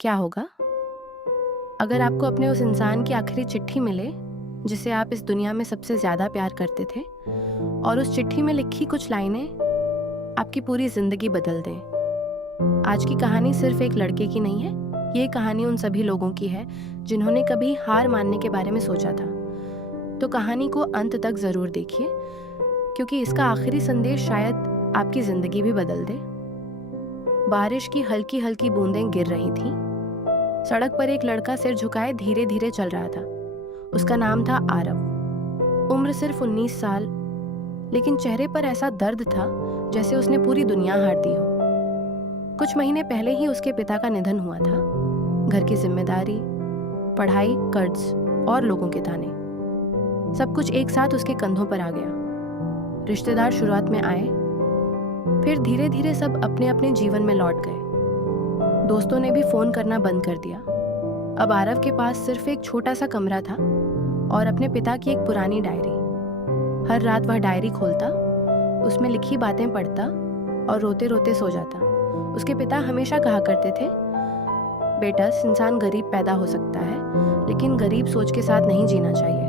क्या होगा अगर आपको अपने उस इंसान की आखिरी चिट्ठी मिले जिसे आप इस दुनिया में सबसे ज़्यादा प्यार करते थे, और उस चिट्ठी में लिखी कुछ लाइनें आपकी पूरी ज़िंदगी बदल दें। आज की कहानी सिर्फ एक लड़के की नहीं है, ये कहानी उन सभी लोगों की है जिन्होंने कभी हार मानने के बारे में सोचा था। तो कहानी को अंत तक ज़रूर देखिए, क्योंकि इसका आखिरी संदेश शायद आपकी ज़िंदगी भी बदल दे। बारिश की हल्की हल्की बूंदें गिर रही थीं। सड़क पर एक लड़का सिर झुकाए धीरे धीरे चल रहा था। उसका नाम था आरव। उम्र सिर्फ 19 साल, लेकिन चेहरे पर ऐसा दर्द था जैसे उसने पूरी दुनिया हार दी हो। कुछ महीने पहले ही उसके पिता का निधन हुआ था। घर की जिम्मेदारी, पढ़ाई, कर्ज और लोगों के ताने, सब कुछ एक साथ उसके कंधों पर आ गया। रिश्तेदार शुरुआत में आए, फिर धीरे धीरे सब अपने अपने जीवन में लौट गए। दोस्तों ने भी फोन करना बंद कर दिया। अब आरव के पास सिर्फ एक छोटा सा कमरा था और अपने पिता की एक पुरानी डायरी। हर रात वह डायरी खोलता, उसमें लिखी बातें पढ़ता और रोते रोते सो जाता। उसके पिता हमेशा कहा करते थे, बेटा, इंसान गरीब पैदा हो सकता है, लेकिन गरीब सोच के साथ नहीं जीना चाहिए।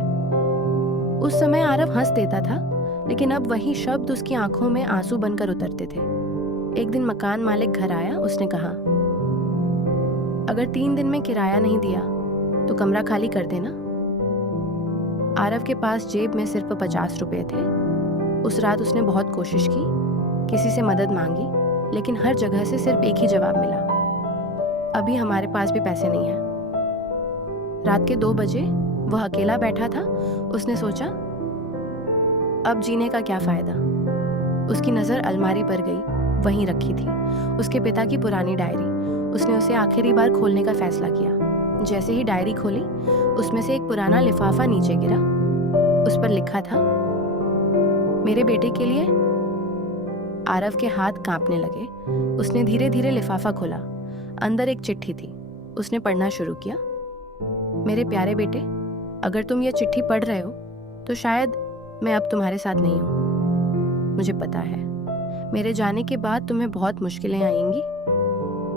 उस समय आरव हंस देता था, लेकिन अब वही शब्द उसकी आंखों में आंसू बनकर उतरते थे। एक दिन मकान मालिक घर आया। उसने कहा, अगर 3 दिन में किराया नहीं दिया तो कमरा खाली कर देना। आरव के पास जेब में सिर्फ 50 रुपए थे। उस रात उसने बहुत कोशिश की, किसी से मदद मांगी, लेकिन हर जगह से सिर्फ एक ही जवाब मिला, अभी हमारे पास भी पैसे नहीं है। रात के 2 बजे वह अकेला बैठा था। उसने सोचा, अब जीने का क्या फायदा। उसकी नजर अलमारी पर गई। वहीं रखी थी उसके पिता की पुरानी डायरी। उसने उसे आखिरी बार खोलने का फैसला किया। जैसे ही डायरी खोली, उसमें से एक पुराना लिफाफा नीचे गिरा। उस पर लिखा था, मेरे बेटे के लिए। आरव के हाथ कांपने लगे। उसने धीरे धीरे लिफाफा खोला। अंदर एक चिट्ठी थी। उसने पढ़ना शुरू किया। मेरे प्यारे बेटे, अगर तुम ये चिट्ठी पढ़ रहे हो तो शायद मैं अब तुम्हारे साथ नहीं हूं। मुझे पता है, मेरे जाने के बाद तुम्हें बहुत मुश्किलें आएंगी।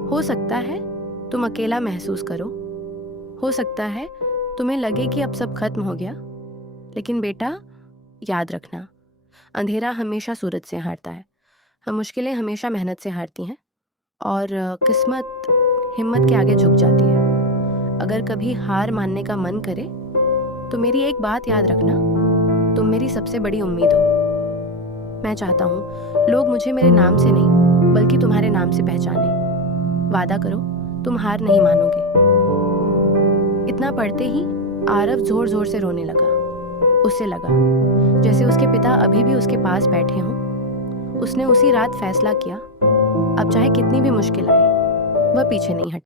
हो सकता है तुम अकेला महसूस करो, हो सकता है तुम्हें लगे कि अब सब खत्म हो गया, लेकिन बेटा, याद रखना, अंधेरा हमेशा सूरज से हारता है, मुश्किलें हमेशा मेहनत से हारती हैं, और किस्मत हिम्मत के आगे झुक जाती है। अगर कभी हार मानने का मन करे तो मेरी एक बात याद रखना, तुम मेरी सबसे बड़ी उम्मीद हो। मैं चाहता हूँ लोग मुझे मेरे नाम से नहीं, बल्कि तुम्हारे नाम से पहचाने। वादा करो, तुम हार नहीं मानोगे। इतना पढ़ते ही आरव जोर जोर से रोने लगा। उसे लगा जैसे उसके पिता अभी भी उसके पास बैठे हों। उसने उसी रात फैसला किया, अब चाहे कितनी भी मुश्किल आए, वह पीछे नहीं हट